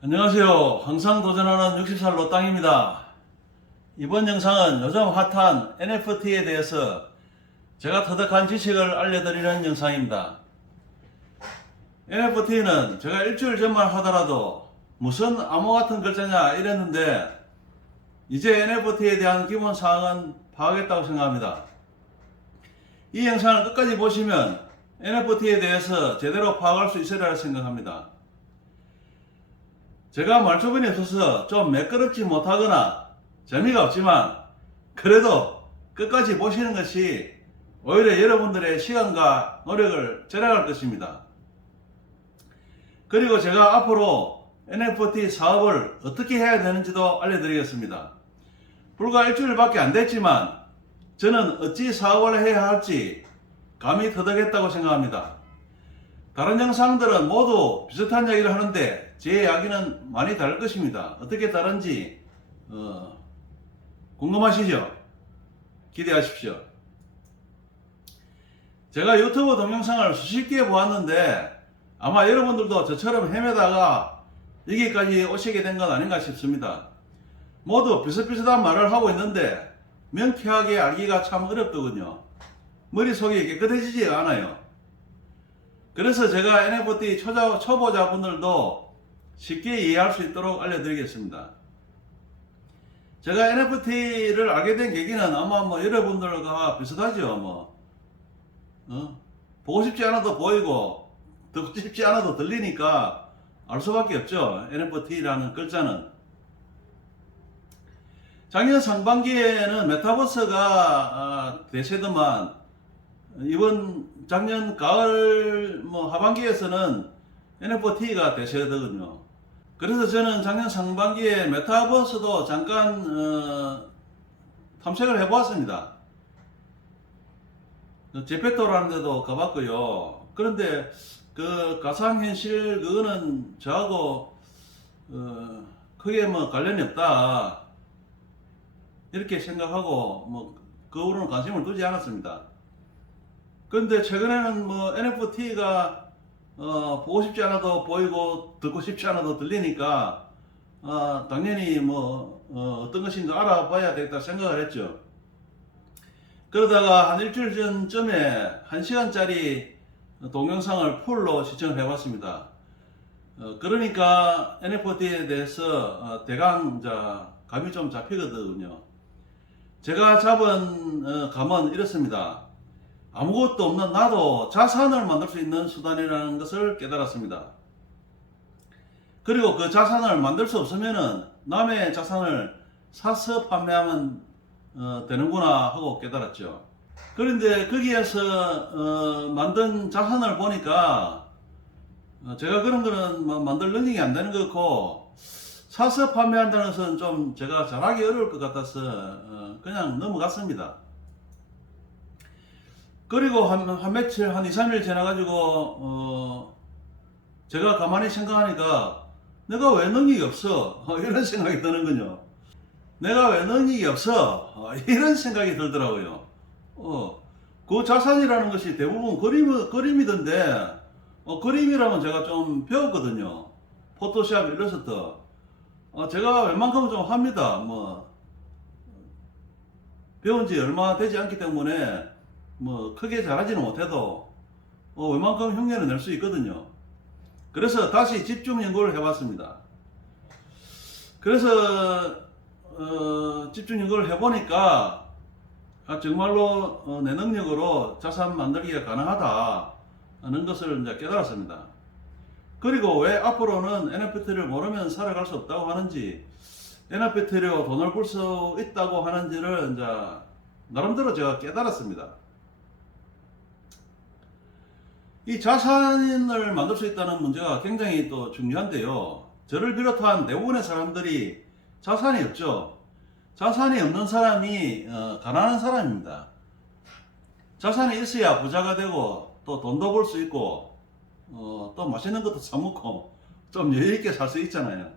안녕하세요. 항상 도전하는 60살 노땅입니다. 이번 영상은 요즘 핫한 NFT에 대해서 제가 터득한 지식을 알려드리는 영상입니다. NFT는 제가 일주일 전만 하더라도 무슨 암호 같은 글자냐 이랬는데 이제 NFT에 대한 기본 사항은 파악했다고 생각합니다. 이 영상을 끝까지 보시면 NFT에 대해서 제대로 파악할 수 있으리라 생각합니다. 제가 말주변이 없어서 좀 매끄럽지 못하거나 재미가 없지만 그래도 끝까지 보시는 것이 오히려 여러분들의 시간과 노력을 절약할 것입니다. 그리고 제가 앞으로 NFT 사업을 어떻게 해야 되는지도 알려드리겠습니다. 불과 일주일밖에 안 됐지만 저는 어찌 사업을 해야 할지 감이 터득했다고 생각합니다. 다른 영상들은 모두 비슷한 이야기를 하는데 제 이야기는 많이 다를 것입니다. 어떻게 다른지 궁금하시죠? 기대하십시오. 제가 유튜브 동영상을 수십 개 보았는데 아마 여러분들도 저처럼 헤매다가 여기까지 오시게 된 건 아닌가 싶습니다. 모두 비슷비슷한 말을 하고 있는데 명쾌하게 알기가 참 어렵더군요. 머릿속이 깨끗해지지 않아요. 그래서 제가 NFT 초보자분들도 쉽게 이해할 수 있도록 알려드리겠습니다. 제가 NFT를 알게 된 계기는 아마 여러분들과 비슷하죠. 보고 싶지 않아도 보이고 듣고 싶지 않아도 들리니까 알 수밖에 없죠. NFT라는 글자는. 작년 상반기에는 메타버스가 대세더만 이번 작년 가을 하반기에서는 NFT가 대세거든요. 그래서 저는 작년 상반기에 메타버스도 잠깐 탐색을 해보았습니다. 제페토라는 데도 가봤고요. 그런데 그 가상현실 그거는 저하고 크게 관련이 없다 이렇게 생각하고 그 후로는 관심을 두지 않았습니다. 그런데 최근에는 NFT가 보고 싶지 않아도 보이고 듣고 싶지 않아도 들리니까 당연히 어떤 것인지 알아봐야 되겠다 생각을 했죠. 그러다가 한 일주일 전쯤에 1시간짜리 동영상을 풀로 시청을 해봤습니다. 그러니까 NFT에 대해서 대강 감이 좀 잡히거든요. 제가 잡은 감은 이렇습니다. 아무것도 없는 나도 자산을 만들 수 있는 수단이라는 것을 깨달았습니다. 그리고 그 자산을 만들 수 없으면은 남의 자산을 사서 판매하면 되는구나 하고 깨달았죠. 그런데 거기에서 만든 자산을 보니까 제가 그런 거는 만들 능력이 안 되는 것 같고 사서 판매한다는 것은 좀 제가 잘하기 어려울 것 같아서 그냥 넘어갔습니다. 그리고 한 며칠, 한 2, 3일 지나가지고, 제가 가만히 생각하니까, 내가 왜 능력이 없어? 이런 생각이 드는군요. 내가 왜 능력이 없어? 이런 생각이 들더라고요. 그 자산이라는 것이 대부분 그림이던데, 그림이라면 제가 좀 배웠거든요. 포토샵, 일러스트. 제가 웬만큼은 좀 합니다. 배운 지 얼마 되지 않기 때문에, 크게 잘하지는 못해도 웬만큼 흉내를 낼 수 있거든요. 그래서 다시 집중 연구를 해봤습니다. 그래서 집중 연구를 해보니까 정말로 내 능력으로 자산 만들기가 가능하다는 것을 이제 깨달았습니다. 그리고 왜 앞으로는 NFT를 모르면 살아갈 수 없다고 하는지, NFT로 돈을 벌 수 있다고 하는지를 이제 나름대로 제가 깨달았습니다. 이 자산을 만들 수 있다는 문제가 굉장히 또 중요한데요. 저를 비롯한 대부분의 사람들이 자산이 없죠. 자산이 없는 사람이 가난한 사람입니다. 자산이 있어야 부자가 되고 또 돈도 벌 수 있고 또 맛있는 것도 사 먹고 좀 여유 있게 살 수 있잖아요.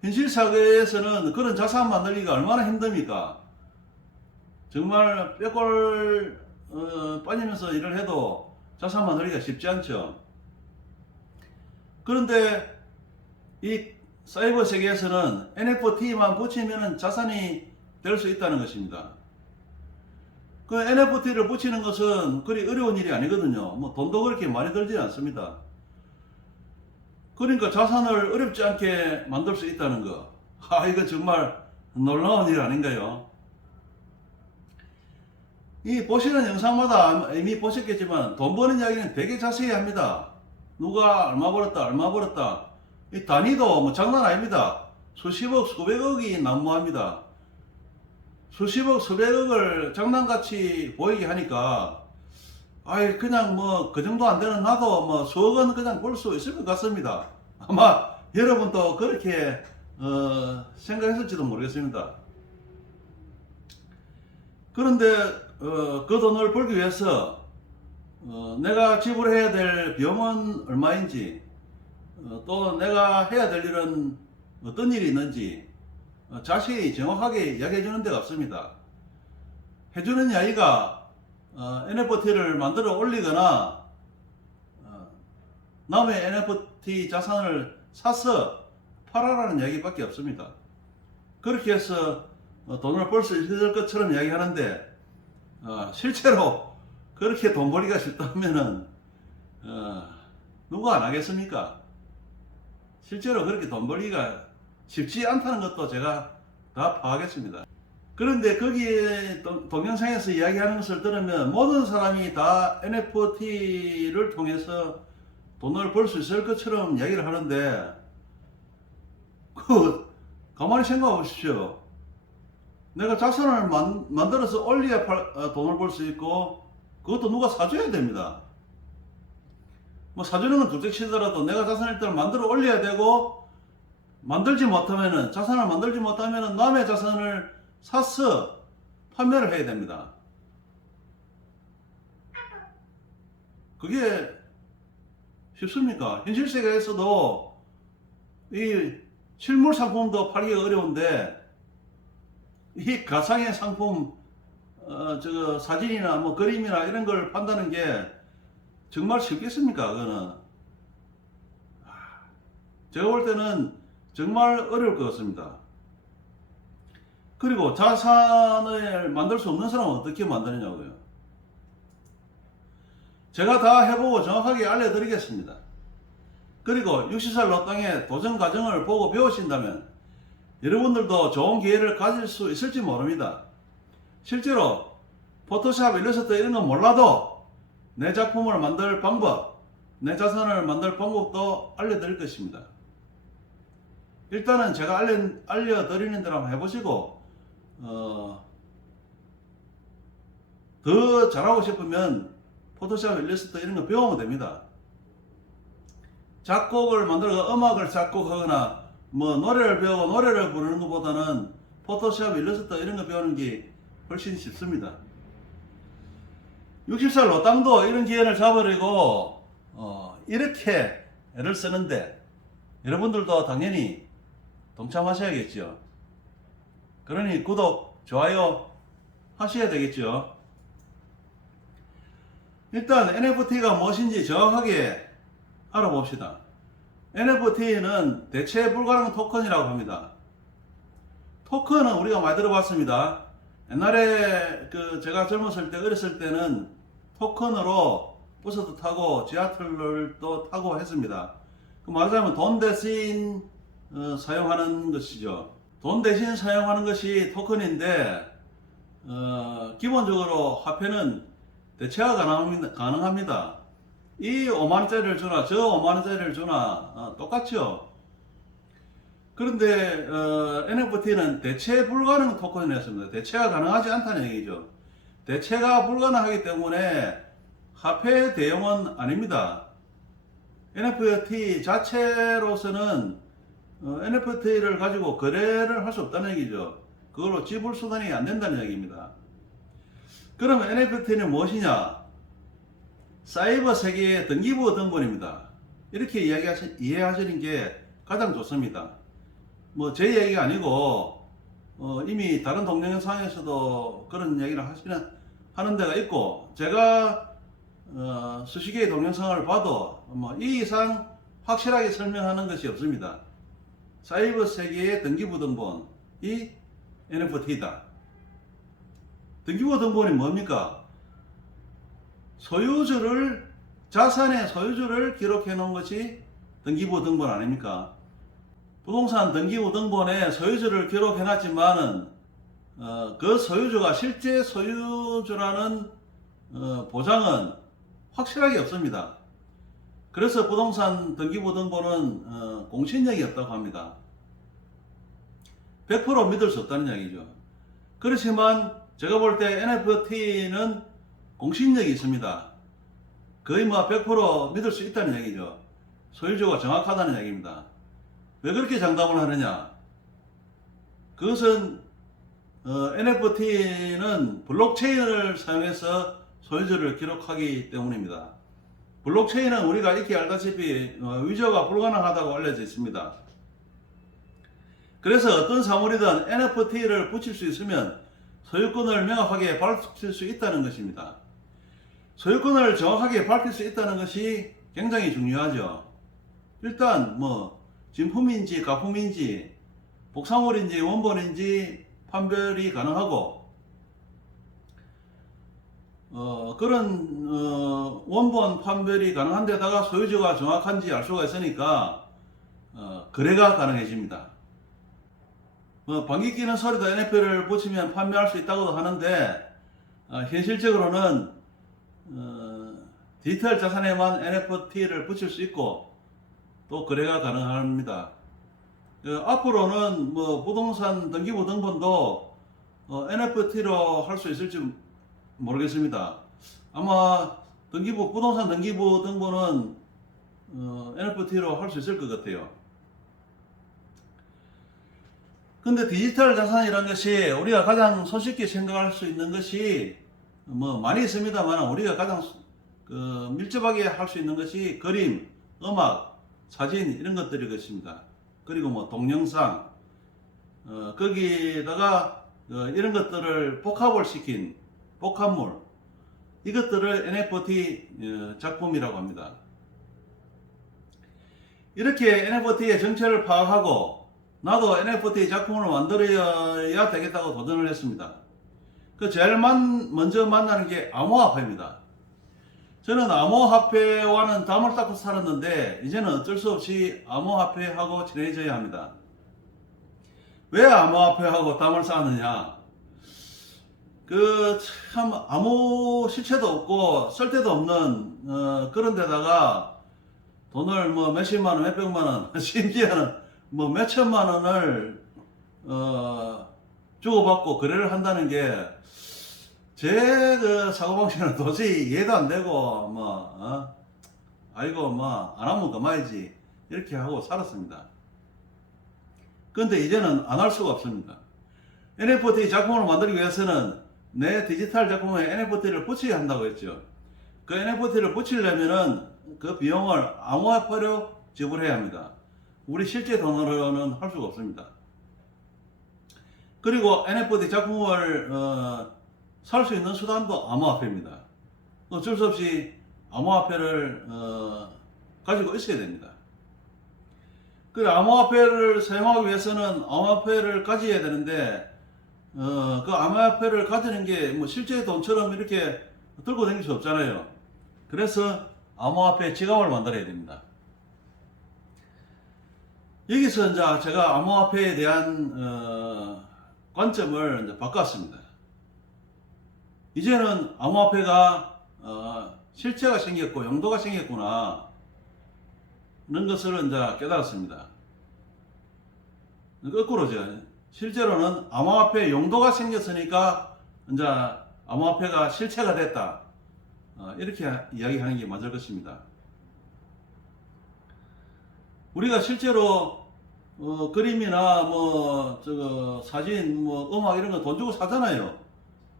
현실 사회에서는 그런 자산 만들기가 얼마나 힘듭니까? 정말 뼈골 빠지면서 일을 해도 자산 만들기가 쉽지 않죠. 그런데 이 사이버 세계에서는 NFT만 붙이면 자산이 될 수 있다는 것입니다. 그 NFT를 붙이는 것은 그리 어려운 일이 아니거든요. 뭐 돈도 그렇게 많이 들지 않습니다. 그러니까 자산을 어렵지 않게 만들 수 있다는 거. 이거 정말 놀라운 일 아닌가요? 이 보시는 영상마다 이미 보셨겠지만 돈 버는 이야기는 되게 자세히 합니다. 누가 얼마 벌었다, 얼마 벌었다. 이 단위도 뭐 장난 아닙니다. 수십억, 수백억이 난무합니다. 수십억, 수백억을 장난같이 보이게 하니까, 그냥 뭐, 그 정도 안 되는 나도 뭐, 수억은 그냥 벌 수 있을 것 같습니다. 아마 여러분도 그렇게, 생각했을지도 모르겠습니다. 그런데, 그 돈을 벌기 위해서, 내가 지불해야 될 비용은 얼마인지, 또 내가 해야 될 일은 어떤 일이 있는지, 자세히 정확하게 이야기해 주는 데가 없습니다. 해주는 이야기가 NFT를 만들어 올리거나 남의 NFT 자산을 사서 팔아라는 이야기밖에 없습니다. 그렇게 해서 돈을 벌 수 있을 것처럼 이야기하는데 실제로 그렇게 돈 벌기가 쉽다면은 누가 안 하겠습니까? 실제로 그렇게 돈 벌기가 쉽지 않다는 것도 제가 다 파악했습니다. 그런데 거기에 동영상에서 이야기하는 것을 들으면 모든 사람이 다 NFT를 통해서 돈을 벌 수 있을 것처럼 이야기를 하는데 가만히 생각해 보십시오. 내가 자산을 만들어서 올려야 돈을 벌 수 있고 그것도 누가 사줘야 됩니다. 뭐 사주는 건 둘째치더라도 내가 자산을 일단 만들어 올려야 되고 자산을 만들지 못하면은 남의 자산을 사서 판매를 해야 됩니다. 그게 쉽습니까? 현실 세계에서도 이 실물 상품도 팔기가 어려운데 이 가상의 상품 사진이나 뭐 그림이나 이런 걸 판다는 게 정말 쉽겠습니까? 그거는 제가 볼 때는 정말 어려울 것 같습니다. 그리고 자산을 만들 수 없는 사람은 어떻게 만드느냐고요. 제가 다 해보고 정확하게 알려드리겠습니다. 그리고 60살 노땅의 도전 과정을 보고 배우신다면 여러분들도 좋은 기회를 가질 수 있을지 모릅니다. 실제로 포토샵, 일러스트 이런 건 몰라도 내 작품을 만들 방법, 내 자산을 만들 방법도 알려드릴 것입니다. 일단은 제가 알려드리는 대로 한번 해보시고 더 잘하고 싶으면 포토샵, 일러스트 이런 거 배우면 됩니다. 작곡을 만들어 음악을 작곡하거나 뭐 노래를 배우고 노래를 부르는 것보다는 포토샵, 일러스트 이런 거 배우는 게 훨씬 쉽습니다. 60살 노땅도 이런 기회를 잡으려고 이렇게 애를 쓰는데 여러분들도 당연히 동참하셔야겠죠. 그러니 구독, 좋아요 하셔야 되겠죠. 일단 NFT가 무엇인지 정확하게 알아봅시다. NFT는 대체 불가능 토큰이라고 합니다. 토큰은 우리가 많이 들어봤습니다. 옛날에 제가 젊었을 때, 어렸을 때는 토큰으로 버스도 타고 지하철도 타고 했습니다. 말하자면 돈 대신 사용하는 것이죠. 돈 대신 사용하는 것이 토큰인데 기본적으로 화폐는 대체가 가능합니다. 이 5만원짜리를 주나 저 5만원짜리를 주나 똑같죠. 그런데 NFT는 대체 불가능 토큰이었습니다. 대체가 가능하지 않다는 얘기죠. 대체가 불가능하기 때문에 화폐 대용은 아닙니다. NFT 자체로서는 NFT를 가지고 거래를 할 수 없다는 얘기죠. 그걸로 지불 수단이 안 된다는 얘기입니다. 그러면 NFT는 무엇이냐? 사이버 세계의 등기부 등본입니다. 이렇게 이해하시는 게 가장 좋습니다. 뭐 제 얘기가 아니고 이미 다른 동영상에서도 그런 얘기를 하는 데가 있고 제가 수십 개의 동영상을 봐도 뭐 이 이상 확실하게 설명하는 것이 없습니다. 사이버 세계의 등기부등본이 NFT다. 등기부등본이 뭡니까? 자산의 소유주를 기록해 놓은 것이 등기부등본 아닙니까? 부동산 등기부등본에 소유주를 기록해 놨지만은 그 소유주가 실제 소유주라는 보장은 확실하게 없습니다. 그래서 부동산 등기부등본은 공신력이 없다고 합니다. 100% 믿을 수 없다는 이야기죠. 그렇지만 제가 볼 때 NFT는 공신력이 있습니다. 거의 100% 믿을 수 있다는 얘기죠. 소유주가 정확하다는 얘기입니다. 왜 그렇게 장담을 하느냐? 그것은 NFT는 블록체인을 사용해서 소유주를 기록하기 때문입니다. 블록체인은 우리가 익히 알다시피 위조가 불가능하다고 알려져 있습니다. 그래서 어떤 사물이든 NFT를 붙일 수 있으면 소유권을 명확하게 밝힐 수 있다는 것입니다. 소유권을 정확하게 밝힐 수 있다는 것이 굉장히 중요하죠. 일단 진품인지 가품인지 복사물인지 원본인지 판별이 가능하고 그런 원본 판별이 가능한 데다가 소유주가 정확한지 알 수가 있으니까 거래가 가능해집니다. 방귀 뀌는 소리도 NFT를 붙이면 판매할 수 있다고도 하는데 현실적으로는 디지털 자산에만 NFT를 붙일 수 있고 또 거래가 가능합니다. 앞으로는 부동산 등기부등본도 NFT로 할 수 있을지 모르겠습니다. 아마 부동산 등기부등본은 NFT로 할 수 있을 것 같아요. 근데 디지털 자산이라는 것이 우리가 가장 손쉽게 생각할 수 있는 것이 많이 있습니다만 우리가 가장 밀접하게 할 수 있는 것이 그림, 음악, 사진 이런 것들일 것입니다. 그리고 동영상 거기다가 이런 것들을 복합을 시킨 복합물 이것들을 NFT 작품이라고 합니다. 이렇게 NFT의 정체를 파악하고 나도 NFT 작품을 만들어야 되겠다고 도전을 했습니다. 제일 먼저 만나는 게 암호화폐입니다. 저는 암호화폐와는 담을 닦고 살았는데 이제는 어쩔 수 없이 암호화폐하고 친해져야 합니다. 왜 암호화폐하고 담을 쌓느냐? 참 아무 실체도 없고 쓸 데도 없는 그런 데다가 돈을 몇십만 원, 몇백만 원, 심지어는 몇천만 원을 주고받고 거래를 한다는 게 제 사고방식은 도저히 이해도 안 되고 아이고 안 하면 그만이지 이렇게 하고 살았습니다. 그런데 이제는 안 할 수가 없습니다. NFT 작품을 만들기 위해서는 내 디지털 작품에 NFT를 붙여야 한다고 했죠. 그 NFT를 붙이려면은 그 비용을 암호화폐로 지불해야 합니다. 우리 실제 돈으로는 할 수가 없습니다. 그리고 NFT 작품을 살 수 있는 수단도 암호화폐입니다. 어쩔 수 없이 암호화폐를 가지고 있어야 됩니다. 그 암호화폐를 사용하기 위해서는 암호화폐를 가져야 되는데 그 암호화폐를 가지는 게 실제 돈처럼 이렇게 들고 다닐 수 없잖아요. 그래서 암호화폐 지갑을 만들어야 됩니다. 여기서 이제 제가 암호화폐에 대한 관점을 이제 바꿨습니다. 이제는 암호화폐가 실체가 생겼고 용도가 생겼구나 는 것을 이제 깨달았습니다. 거꾸로죠. 실제로는 암호화폐 용도가 생겼으니까 이제 암호화폐가 실체가 됐다. 이렇게 이야기하는 게 맞을 것입니다. 우리가 실제로 그림이나 사진, 음악 이런 거 돈 주고 사잖아요.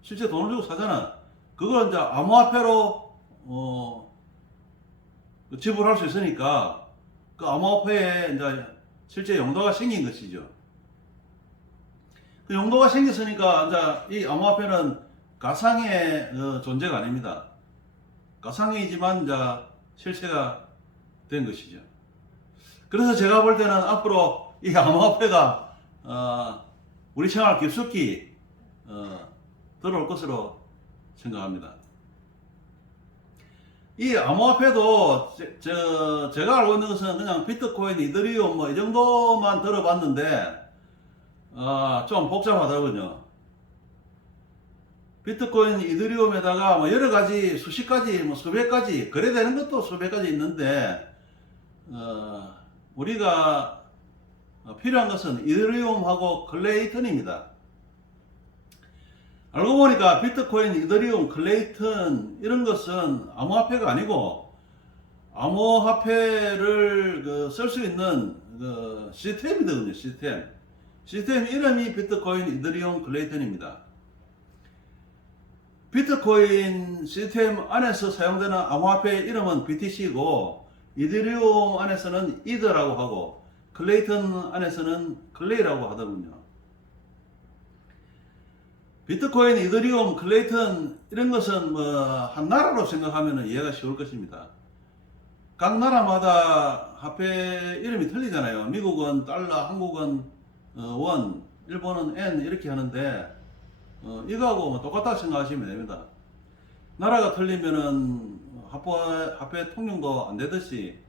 실제 돈을 주고 사잖아. 그걸 이제 암호화폐로 지불할 수 있으니까 그 암호화폐에 이제 실제 용도가 생긴 것이죠. 그 용도가 생겼으니까 이제 이 암호화폐는 가상의 존재가 아닙니다. 가상이지만 이제 실체가 된 것이죠. 그래서 제가 볼 때는 앞으로 이 암호화폐가 우리 생활 깊숙이 들어올 것으로 생각합니다. 이 암호화폐도 제가 알고 있는 것은 그냥 비트코인, 이더리움 뭐 이 정도만 들어봤는데 좀 복잡하더군요. 비트코인, 이더리움에다가 뭐 여러 가지 수십 가지, 뭐 수백 가지 거래되는 것도 수백 가지 있는데 우리가 필요한 것은 이더리움하고 클레이턴입니다. 알고 보니까 비트코인, 이더리움, 클레이턴 이런 것은 암호화폐가 아니고 암호화폐를 쓸 수 있는 시스템이거든요. 시스템 이름이 비트코인, 이더리움, 클레이턴입니다. 비트코인 시스템 안에서 사용되는 암호화폐 이름은 BTC고 이더리움 안에서는 이더라고 하고 클레이턴 안에서는 클레이라고 하더군요. 비트코인, 이더리움, 클레이턴 이런 것은 뭐 한 나라로 생각하면 이해가 쉬울 것입니다. 각 나라마다 화폐 이름이 틀리잖아요. 미국은 달러, 한국은 원, 일본은 엔 이렇게 하는데 이거하고 뭐 똑같다고 생각하시면 됩니다. 나라가 틀리면은 화폐 통용도 안 되듯이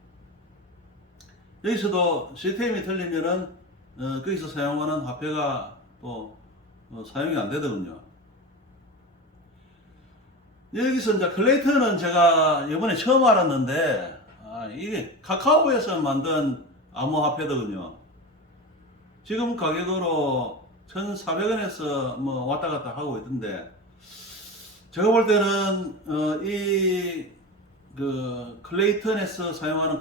여기서도 시스템이 틀리면은 거기서 사용하는 화폐가 또 사용이 안 되더군요. 여기서 이제 클레이턴은 제가 이번에 처음 알았는데 이게 카카오에서 만든 암호화폐더군요. 지금 가격으로 1,400원에서 뭐 왔다 갔다 하고 있던데 제가 볼 때는 클레이턴에서 사용하는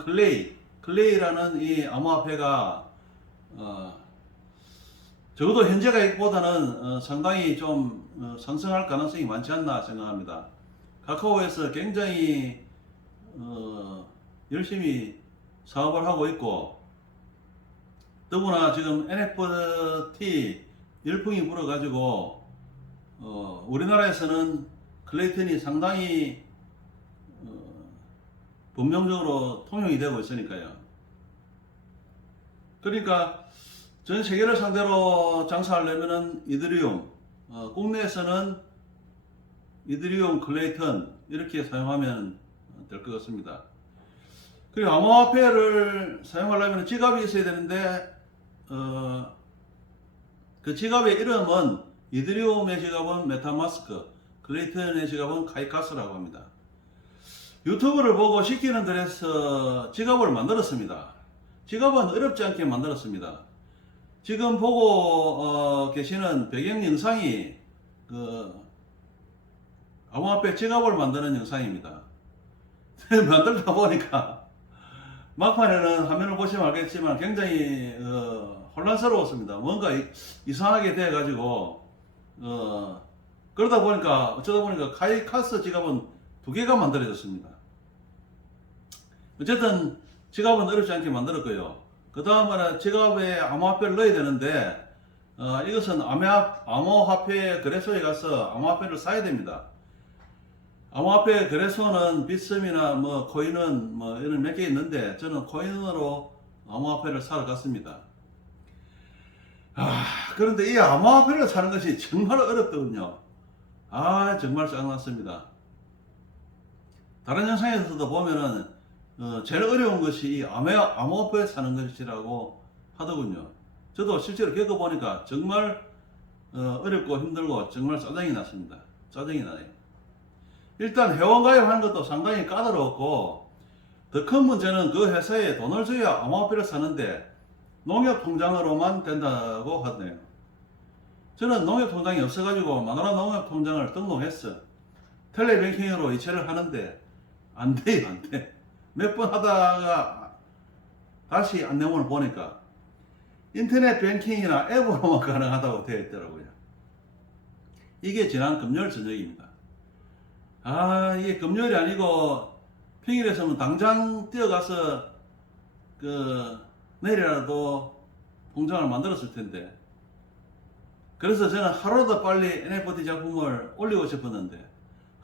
클레이라는 이 암호화폐가 적어도 현재 가격보다는 상당히 좀 상승할 가능성이 많지 않나 생각합니다. 카카오에서 굉장히 열심히 사업을 하고 있고 더구나 지금 NFT 열풍이 불어가지고 우리나라에서는 클레이턴이 상당히 범용적으로 통용이 되고 있으니까요. 그러니까 전 세계를 상대로 장사하려면은 이더리움, 국내에서는 이더리움, 클레이턴 이렇게 사용하면 될 것 같습니다. 그리고 암호화폐를 사용하려면 지갑이 있어야 되는데 그 지갑의 이름은 이더리움의 지갑은 메타마스크, 클레이턴의 지갑은 카이카스라고 합니다. 유튜브를 보고 시키는 데서 지갑을 만들었습니다. 지갑은 어렵지 않게 만들었습니다. 지금 보고 계시는 배경 영상이 암호화폐 지갑을 만드는 영상입니다. 만들다 보니까 막판에는 화면을 보시면 알겠지만 굉장히 혼란스러웠습니다. 뭔가 이상하게 돼가지고 그러다 보니까 어쩌다 보니까 카이카스 지갑은 2개가 만들어졌습니다. 어쨌든 지갑은 어렵지 않게 만들었고요. 그 다음에 지갑에 암호화폐를 넣어야 되는데 이것은 암호화폐 거래소에 가서 암호화폐를 사야 됩니다. 암호화폐 거래소는 비썸이나 뭐 코인은 뭐 이런 몇 개 있는데 저는 코인으로 암호화폐를 사러 갔습니다. 그런데 이 암호화폐를 사는 것이 정말 어렵더군요. 정말 짜증났습니다. 다른 영상에서도 보면은 제일 어려운 것이 이 암호화폐 사는 것이라고 하더군요. 저도 실제로 겪어보니까 정말 어렵고 힘들고 정말 짜증이 났습니다. 짜증이 나요. 일단 회원가입하는 것도 상당히 까다롭고 더 큰 문제는 그 회사에 돈을 줘야 암호화폐를 사는데 농협통장으로만 된다고 하네요. 저는 농협통장이 없어가지고 마누라 농협통장을 등록했어. 텔레뱅킹으로 이체를 하는데 안 돼요, 안 돼. 몇 번 하다가 다시 안내문을 보니까 인터넷 뱅킹이나 앱으로만 가능하다고 되어 있더라고요. 이게 지난 금요일 저녁입니다. 이게 금요일이 아니고 평일에서는 당장 뛰어가서 내일이라도 통장을 만들었을 텐데. 그래서 저는 하루도 빨리 NFT 작품을 올리고 싶었는데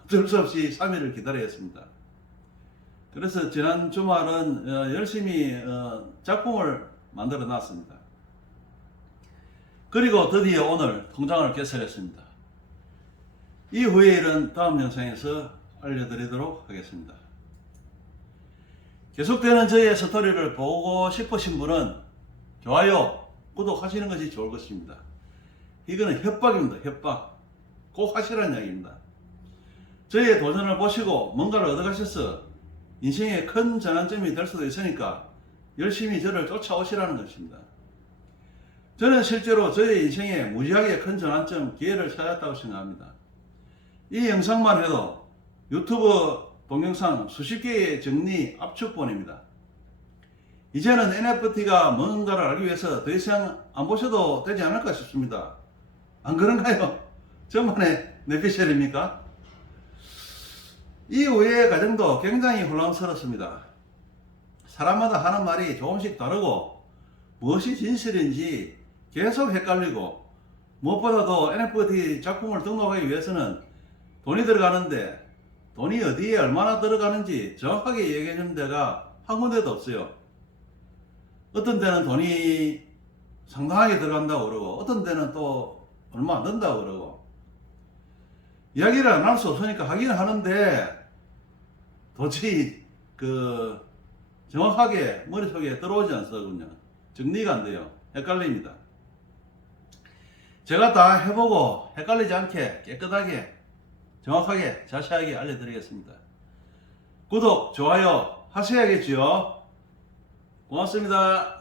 어쩔 수 없이 3일을 기다려야 했습니다. 그래서 지난 주말은 열심히 작품을 만들어 놨습니다. 그리고 드디어 오늘 통장을 개설했습니다. 이후의 일은 다음 영상에서 알려드리도록 하겠습니다. 계속되는 저희의 스토리를 보고 싶으신 분은 좋아요, 구독하시는 것이 좋을 것입니다. 이거는 협박입니다. 협박. 꼭 하시라는 이야기입니다. 저희의 도전을 보시고 뭔가를 얻어가셔서 인생의 큰 전환점이 될 수도 있으니까 열심히 저를 쫓아오시라는 것입니다. 저는 실제로 저의 인생에 무지하게 큰 전환점, 기회를 찾았다고 생각합니다. 이 영상만 해도 유튜브 동영상 수십 개의 정리 압축본입니다. 이제는 NFT가 뭔가를 알기 위해서 더 이상 안 보셔도 되지 않을까 싶습니다. 안 그런가요? 저만의 뇌피셜입니까? 이후의 과정도 굉장히 혼란스럽습니다. 사람마다 하는 말이 조금씩 다르고 무엇이 진실인지 계속 헷갈리고, 무엇보다도 NFT 작품을 등록하기 위해서는 돈이 들어가는데 돈이 어디에 얼마나 들어가는지 정확하게 얘기해 주는 데가 한 군데도 없어요. 어떤 데는 돈이 상당하게 들어간다고 그러고 어떤 데는 또 얼마 안 든다고 그러고, 이야기를 안 할 수 없으니까 하기는 하는데 도저히 정확하게 머릿속에 들어오지 않거든요. 정리가 안 돼요. 헷갈립니다. 제가 다 해보고 헷갈리지 않게 깨끗하게 정확하게 자세하게 알려드리겠습니다. 구독, 좋아요 하셔야겠지요. 고맙습니다.